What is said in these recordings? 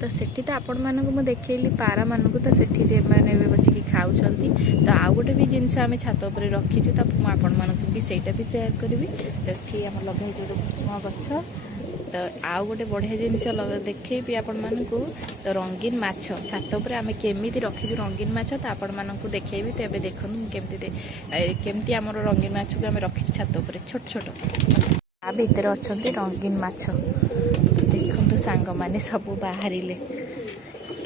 तो सेठी तो आपण मानक मु देखैली पारा मानक तो सेठी जे माने बसिकी खाउछंती तो आउ गोटे भी जिनस आम छात उपर रखीछु तो आपण मानक भी सेटा भी शेयर करबी एठी हम लगाई जोटे भुसुंगा गछ तो आउ गोटे बढ़िया जिनस देखैबी आपण मानक तो रंगीन माछ छात उपर आम केमिति रखीछु रंगीन माछ तो आपण मानक देखैबी तो एबे देखन केमिति हमर रंगीन माछ को आम रखीछु छात उपर छोट छोट आ भीतर अछंती रंगीन माछ देखंतु सांग माने सब बाहरिले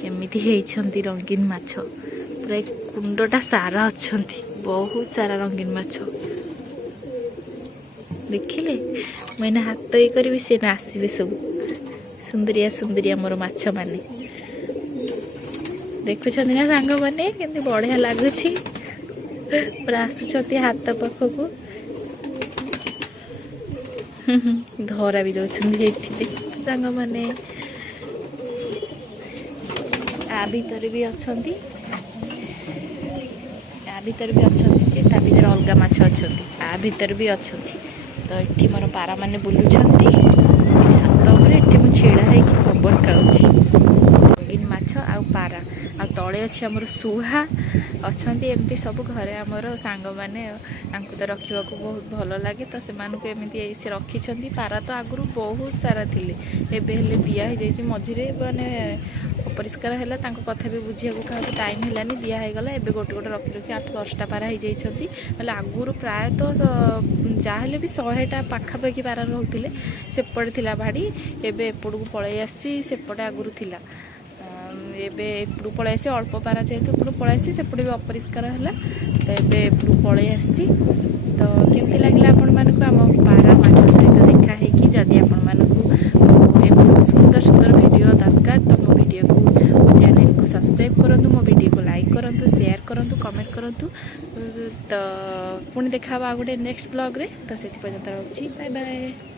केमिति हेइछंती रंगीन माछ पूरा कुंडटा सारा अछंती बहुत सारा रंगीन माछ देखिले मैंने हाथ ये करी से आसबे सब सुंदरिया सुंदरिया मोर माछ माने देखुं ना सांग मैंने के बढ़िया लगुच पूरा आसुँच हाथ पाखक धरा भी दौरान सांग मैंने आ भीतर भी अच्छा भीतर भी अच्छा भीतर अलग माछ अच्छा आ भीतर भी अच्छा तो ये मोर पारा मैंने बुलूँ छात उपर मुझे छेड़ा होगी पवन खाऊँगी रंगीन माछ आ पारा आ तले अच्छे आमर सुहा अच्छा एमती सब घरे आमर सांग मैंने तो रखा बहुत भल लगे तो सेमती से रखी पारा तो आगुरी बहुत सारा थिले एबे हेले दिया हो जाए मझे माने अपरिष्कार है कथा भी बुझा क्या टाइम है दिया हो गला एबे गोटे गोटे रखी रखी 8-10टा पारा हो जाती आगुरी प्रायतः जहाँ भी 100टा पाखापाखि पारा रोते सेपटे थिला भाड़ी एबे एपड़ को पलि आसी सेपटे आगुरी थिला एबे एपड़ पलि आसी अल्प पारा जेहेतु एपड़ पलि आसी सेपटे भी अपरिष्कार है तो एबे एपड़ पलि आसी तो केमती लगे आपण मानक आम पारा माछ सहित देखाही जदि आपण मानक सब सुंदर सुंदर वीडियो दरकार तो मो वीडियो को मो चैनल को सब्सक्राइब करूँ मो वीडियो को लाइक करूँ शेयर करूँ कमेंट करूँ तो पुणी देखा गोटे नेक्स्ट ब्लॉग रे तो से पर्यंत रही बाय बाय।